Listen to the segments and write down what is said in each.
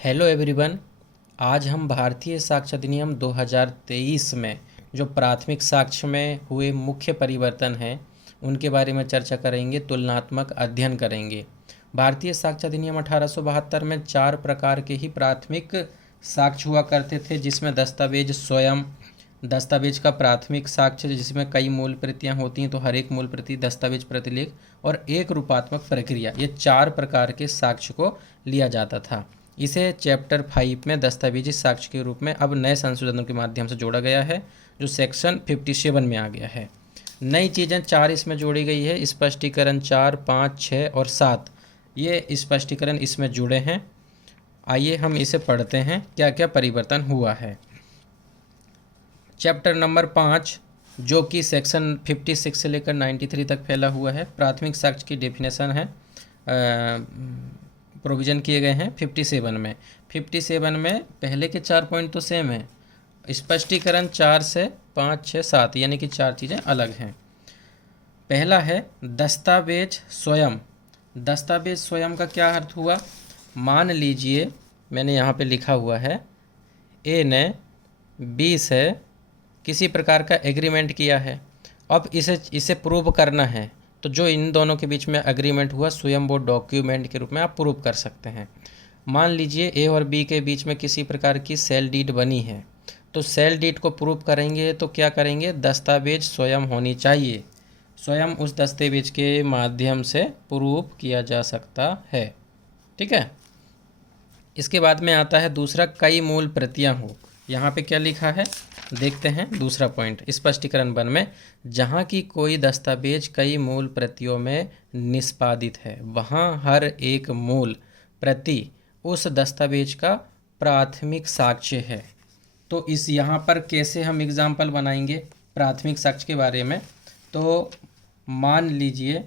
Hello everyone. आज हम भारतीय साक्ष्य अधिनियम 2023 में जो प्राथमिक साक्ष्य में हुए मुख्य परिवर्तन हैं उनके बारे में चर्चा करेंगे, तुलनात्मक अध्ययन करेंगे। भारतीय साक्ष्य अधिनियम 1872 में 4 प्रकार के ही प्राथमिक साक्ष्य हुआ करते थे, जिसमें दस्तावेज स्वयं, दस्तावेज का प्राथमिक साक्ष्य जिसमें कई मूल प्रतियां होती हैं तो हर एक मूल प्रति, दस्तावेज प्रतिलेख और एक रूपात्मक प्रक्रिया, ये 4 प्रकार के साक्ष्य को लिया जाता था। इसे चैप्टर 5 में दस्तावेजी साक्ष्य के रूप में अब नए संशोधनों के माध्यम से जोड़ा गया है, जो सेक्शन 57 में आ गया है। नई चीज़ें 4 इसमें जोड़ी गई है। स्पष्टीकरण 4, 5, 6 और 7 ये स्पष्टीकरण इसमें जुड़े हैं। आइए हम इसे पढ़ते हैं, क्या क्या परिवर्तन हुआ है। चैप्टर नंबर 5, जो कि सेक्शन 56 से लेकर 93 तक फैला हुआ है, प्राथमिक साक्ष्य की डेफिनेशन है, प्रोविज़न किए गए हैं 57 में। 57 में पहले के 4 पॉइंट तो सेम है। स्पष्टीकरण 4 से 5, 6, 7 यानी कि 4 चीज़ें अलग हैं। पहला है दस्तावेज स्वयं। दस्तावेज स्वयं का क्या अर्थ हुआ? मान लीजिए मैंने यहाँ पे लिखा हुआ है, ए ने बी से किसी प्रकार का एग्रीमेंट किया है। अब इसे प्रूव करना है, तो जो इन दोनों के बीच में एग्रीमेंट हुआ स्वयं वो डॉक्यूमेंट के रूप में आप प्रूव कर सकते हैं। मान लीजिए ए और बी के बीच में किसी प्रकार की सेल डीड बनी है, तो सेल डीड को प्रूव करेंगे तो क्या करेंगे? दस्तावेज स्वयं होनी चाहिए। स्वयं उस दस्तावेज के माध्यम से प्रूव किया जा सकता है। ठीक है। इसके बाद में आता है दूसरा, कई मूल प्रतियां हो। यहाँ पे क्या लिखा है देखते हैं। दूसरा पॉइंट स्पष्टीकरण 1 में, जहाँ की कोई दस्तावेज कई मूल प्रतियों में निष्पादित है, वहाँ हर एक मूल प्रति उस दस्तावेज का प्राथमिक साक्ष्य है। तो इस यहाँ पर कैसे हम एग्जाम्पल बनाएंगे प्राथमिक साक्ष्य के बारे में? तो मान लीजिए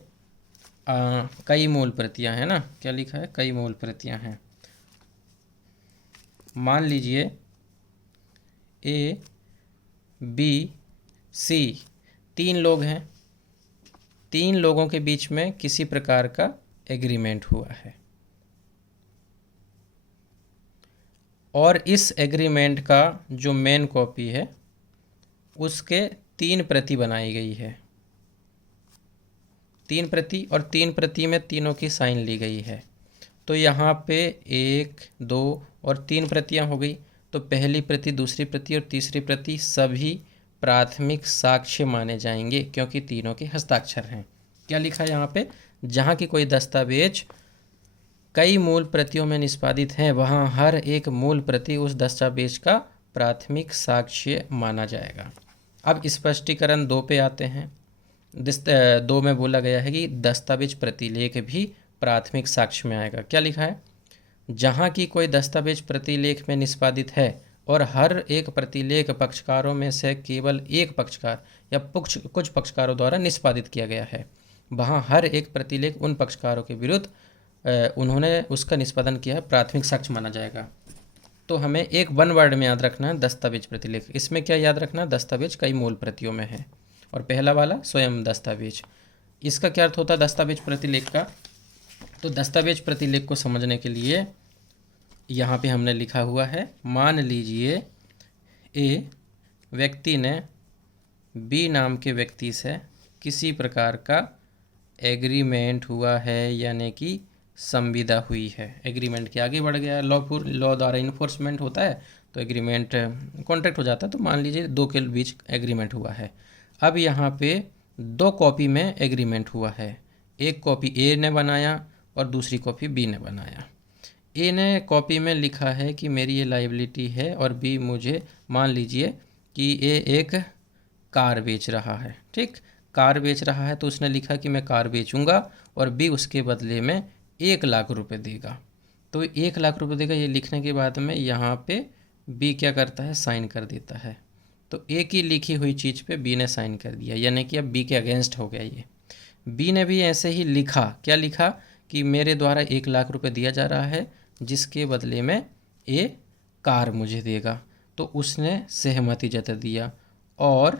कई मूल प्रतियां हैं ना, क्या लिखा है? कई मूल प्रतियां हैं। मान लीजिए ए, बी, सी 3 लोग हैं। 3 लोगों के बीच में किसी प्रकार का एग्रीमेंट हुआ है और इस एग्रीमेंट का जो मेन कॉपी है उसके 3 प्रति बनाई गई है। 3 प्रति, और 3 प्रति में तीनों की साइन ली गई है। तो यहाँ पे 1, 2 और 3 प्रतियाँ हो गई। तो पहली प्रति, दूसरी प्रति और तीसरी प्रति सभी प्राथमिक साक्ष्य माने जाएंगे, क्योंकि तीनों के हस्ताक्षर हैं। क्या लिखा है यहाँ पे? जहाँ की कोई दस्तावेज कई मूल प्रतियों में निष्पादित है, वहाँ हर एक मूल प्रति उस दस्तावेज का प्राथमिक साक्ष्य माना जाएगा। अब स्पष्टीकरण 2 पे आते हैं। 2 में बोला गया है कि दस्तावेज प्रतिलेख भी प्राथमिक साक्ष्य में आएगा। क्या लिखा है? जहाँ की कोई दस्तावेज प्रतिलेख में निष्पादित है और हर एक प्रतिलेख पक्षकारों में से केवल एक पक्षकार या कुछ पक्षकारों द्वारा निष्पादित किया गया है, वहाँ हर एक प्रतिलेख उन पक्षकारों के विरुद्ध उन्होंने उसका निष्पादन किया है, प्राथमिक साक्ष्य माना जाएगा। तो हमें एक 1 वर्ड में याद रखना है दस्तावेज प्रतिलेख। इसमें क्या याद रखना? दस्तावेज कई मूल प्रतियों में है। और पहला वाला स्वयं दस्तावेज, इसका क्या अर्थ होता है दस्तावेज प्रतिलेख का? तो दस्तावेज प्रतिलेख को समझने के लिए यहाँ पे हमने लिखा हुआ है, मान लीजिए ए व्यक्ति ने बी नाम के व्यक्ति से किसी प्रकार का एग्रीमेंट हुआ है, यानी कि संविदा हुई है। एग्रीमेंट के आगे बढ़ गया, लॉ द्वारा इन्फोर्समेंट होता है तो एग्रीमेंट कॉन्ट्रैक्ट हो जाता है। तो मान लीजिए 2 के बीच एग्रीमेंट हुआ है। अब यहाँ पे 2 कॉपी में एग्रीमेंट हुआ है। एक कॉपी ए ने बनाया और दूसरी कॉपी बी ने बनाया। ए ने कॉपी में लिखा है कि मेरी ये लायबिलिटी है, और बी मुझे, मान लीजिए कि ए एक कार बेच रहा है। ठीक, कार बेच रहा है तो उसने लिखा कि मैं कार बेचूंगा और बी उसके बदले में 1 लाख रुपए देगा। तो 1 लाख रुपए देगा, ये लिखने के बाद में यहाँ पे बी क्या करता है? साइन कर देता है। तो ए की लिखी हुई चीज़ पे बी ने साइन कर दिया, यानी कि अब बी के अगेंस्ट हो गया ये। बी ने भी ऐसे ही लिखा, क्या लिखा? कि मेरे द्वारा 1 लाख रुपए दिया जा रहा है, जिसके बदले में ए कार मुझे देगा। तो उसने सहमति जता दिया और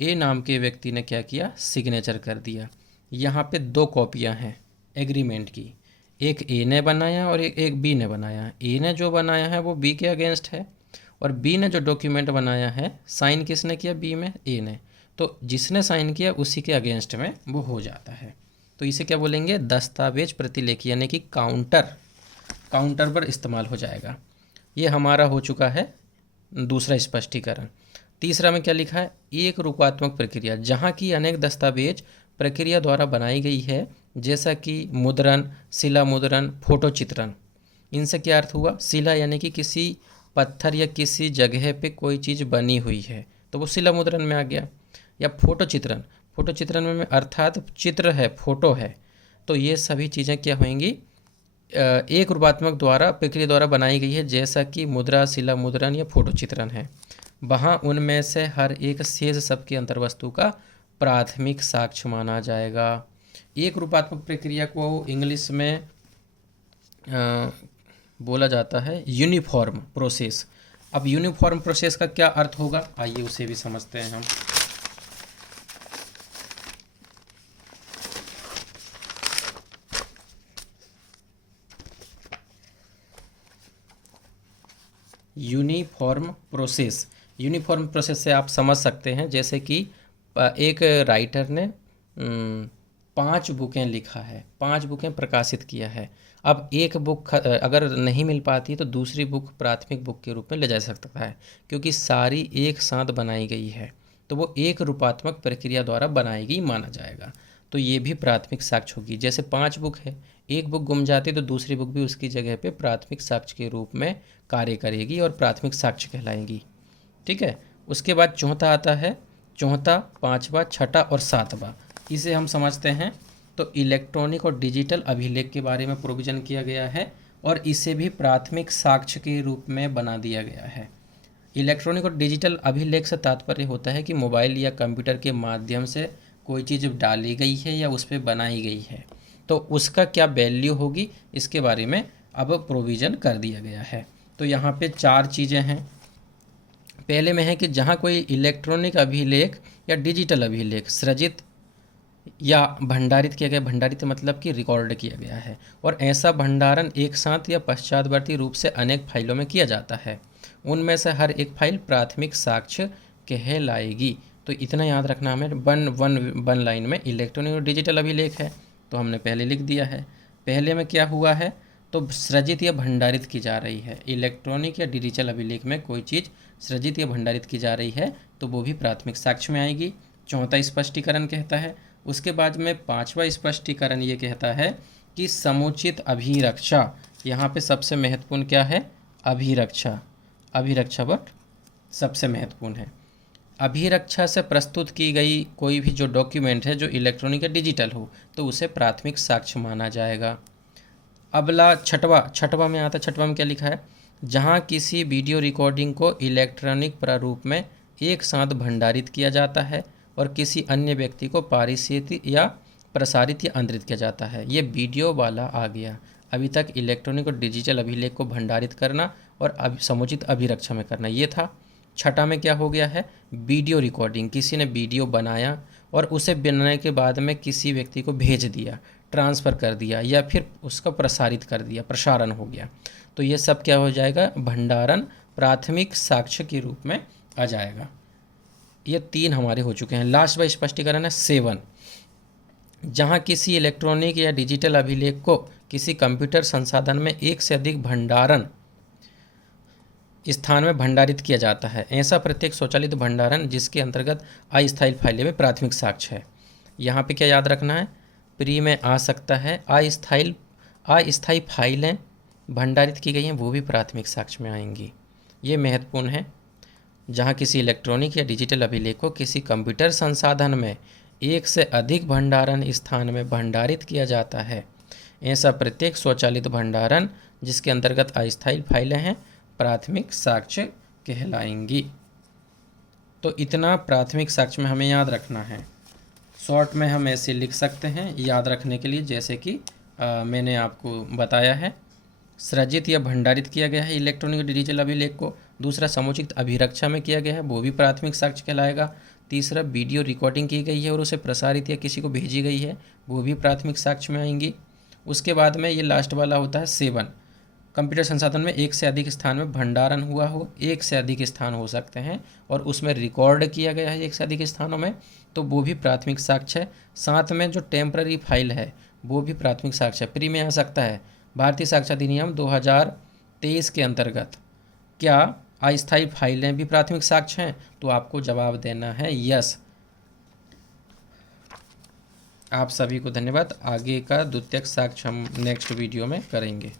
ए नाम के व्यक्ति ने क्या किया? सिग्नेचर कर दिया। यहाँ पे 2 कॉपियाँ हैं एग्रीमेंट की। एक ए ने बनाया और एक बी ने बनाया। ए ने जो बनाया है वो बी के अगेंस्ट है, और बी ने जो डॉक्यूमेंट बनाया है, साइन किसने किया बी में, ए ने, तो जिसने साइन किया उसी के अगेंस्ट में वो हो जाता है। तो इसे क्या बोलेंगे, दस्तावेज प्रतिलेखी, यानी कि काउंटर पर इस्तेमाल हो जाएगा। ये हमारा हो चुका है दूसरा स्पष्टीकरण। तीसरा में क्या लिखा है, एक रूपात्मक प्रक्रिया जहाँ की अनेक दस्तावेज प्रक्रिया द्वारा बनाई गई है, जैसा कि मुद्रण, शिला मुद्रण, फोटो चित्रण। इनसे क्या अर्थ हुआ, शिला यानी कि किसी पत्थर या किसी जगह पे कोई चीज़ बनी हुई है तो वो शिला मुद्रण में आ गया। या फोटो चित्रण में अर्थात चित्र है, फोटो है, तो ये सभी चीज़ें क्या होंगी, एक रूपात्मक प्रक्रिया द्वारा बनाई गई है, जैसा कि मुद्रा, शिला मुद्रण या फोटो चित्रण है। वहाँ उनमें से हर एक शेष सबकी अंतर्वस्तु का प्राथमिक साक्ष्य माना जाएगा। एक रूपात्मक प्रक्रिया को इंग्लिश में बोला जाता है यूनिफॉर्म प्रोसेस। अब यूनिफॉर्म प्रोसेस का क्या अर्थ होगा, आइए उसे भी समझते हैं हम। यूनिफॉर्म प्रोसेस से आप समझ सकते हैं, जैसे कि एक राइटर ने 5 बुकें लिखा है, 5 बुकें प्रकाशित किया है। अब एक बुक अगर नहीं मिल पाती तो दूसरी बुक प्राथमिक बुक के रूप में ले जा सकता है, क्योंकि सारी एक साथ बनाई गई है, तो वो एक रूपात्मक प्रक्रिया द्वारा बनाई गई माना जाएगा। तो ये भी प्राथमिक साक्ष्य होगी। जैसे 5 बुक है, एक बुक गुम जाती तो दूसरी बुक भी उसकी जगह पे प्राथमिक साक्ष्य के रूप में कार्य करेगी और प्राथमिक साक्ष्य कहलाएंगी। ठीक है। उसके बाद चौथा आता है, चौथा, पाँचवा, छठा और सातवां। इसे हम समझते हैं तो इलेक्ट्रॉनिक और डिजिटल अभिलेख के बारे में प्रोविज़न किया गया है, और इसे भी प्राथमिक साक्ष्य के रूप में बना दिया गया है। इलेक्ट्रॉनिक और डिजिटल अभिलेख से तात्पर्य होता है कि मोबाइल या कंप्यूटर के माध्यम से कोई चीज़ डाली गई है या उस पर बनाई गई है, तो उसका क्या वैल्यू होगी, इसके बारे में अब प्रोविज़न कर दिया गया है। तो यहाँ पे 4 चीज़ें हैं। पहले में है कि जहाँ कोई इलेक्ट्रॉनिक अभिलेख या डिजिटल अभिलेख सृजित या भंडारित किया गया, भंडारित मतलब कि रिकॉर्ड किया गया है, और ऐसा भंडारण एक साथ या पश्चातवर्ती रूप से अनेक फाइलों में किया जाता है, उनमें से हर एक फाइल प्राथमिक साक्ष्य कहलाएगी। तो इतना याद रखना हमें। वन लाइन में इलेक्ट्रॉनिक और डिजिटल अभिलेख है तो हमने पहले लिख दिया है। पहले में क्या हुआ है, तो सृजित या भंडारित की जा रही है। इलेक्ट्रॉनिक या डिजिटल अभिलेख में कोई चीज़ सृजित या भंडारित की जा रही है तो वो भी प्राथमिक साक्ष्य में आएगी। चौथा स्पष्टीकरण कहता है। उसके बाद में 5वां स्पष्टीकरण ये कहता है कि समुचित अभिरक्षा। यहाँ पे सबसे महत्वपूर्ण क्या है, अभिरक्षा वर्ड सबसे महत्वपूर्ण है। अभिरक्षा से प्रस्तुत की गई कोई भी जो डॉक्यूमेंट है जो इलेक्ट्रॉनिक या डिजिटल हो तो उसे प्राथमिक साक्ष्य माना जाएगा। अगला छठवा में आता है। छठवा में क्या लिखा है, जहाँ किसी वीडियो रिकॉर्डिंग को इलेक्ट्रॉनिक प्रारूप में एक साथ भंडारित किया जाता है और किसी अन्य व्यक्ति को पारित या प्रसारित या अंतरित किया जाता है। ये वीडियो वाला आ गया। अभी तक इलेक्ट्रॉनिक और डिजिटल अभिलेख को भंडारित करना और समुचित अभिरक्षा में करना ये था। छठा में क्या हो गया है, वीडियो रिकॉर्डिंग। किसी ने वीडियो बनाया और उसे बनाने के बाद में किसी व्यक्ति को भेज दिया, ट्रांसफ़र कर दिया या फिर उसका प्रसारित कर दिया, प्रसारण हो गया, तो ये सब क्या हो जाएगा, भंडारण प्राथमिक साक्ष्य के रूप में आ जाएगा। ये 3 हमारे हो चुके हैं। लास्ट वाला स्पष्टीकरण है 7, जहाँ किसी इलेक्ट्रॉनिक या डिजिटल अभिलेख को किसी कंप्यूटर संसाधन में एक से अधिक भंडारण स्थान में भंडारित किया जाता है, ऐसा प्रत्येक स्वचालित भंडारण जिसके अंतर्गत अस्थायी फाइलें में प्राथमिक साक्ष्य है। यहाँ पे क्या याद रखना है, प्री में आ सकता है अस्थायी फाइलें भंडारित की गई हैं वो भी प्राथमिक साक्ष्य में आएंगी। ये महत्वपूर्ण है। जहाँ किसी इलेक्ट्रॉनिक या डिजिटल अभिलेख को किसी कंप्यूटर संसाधन में एक से अधिक भंडारण स्थान में भंडारित किया जाता है, ऐसा प्रत्येक स्वचालित भंडारण जिसके अंतर्गत अस्थायी फाइलें हैं प्राथमिक साक्ष्य कहलाएंगी। तो इतना प्राथमिक साक्ष्य में हमें याद रखना है। शॉर्ट में हम ऐसे लिख सकते हैं याद रखने के लिए, जैसे कि मैंने आपको बताया है, सृजित या भंडारित किया गया है इलेक्ट्रॉनिक और डिजिटल अभिलेख को। दूसरा, समुचित अभिरक्षा में किया गया है, वो भी प्राथमिक साक्ष्य कहलाएगा। तीसरा, वीडियो रिकॉर्डिंग की गई है और उसे प्रसारित या किसी को भेजी गई है, वो भी प्राथमिक साक्ष्य में आएंगी। उसके बाद में ये लास्ट वाला होता है 7, कंप्यूटर संसाधन में एक से अधिक स्थान में भंडारण हुआ हो, एक से अधिक स्थान हो सकते हैं और उसमें रिकॉर्ड किया गया है एक से अधिक स्थानों में, तो वो भी प्राथमिक साक्ष्य है। साथ में जो टेम्पररी फाइल है वो भी प्राथमिक साक्ष्य है। प्री में आ सकता है भारतीय साक्ष्य अधिनियम 2023 के अंतर्गत क्या अस्थायी फाइलें भी प्राथमिक साक्ष्य हैं, तो आपको जवाब देना है यस। आप सभी को धन्यवाद। आगे का द्वितीयक साक्ष्य हम नेक्स्ट वीडियो में करेंगे।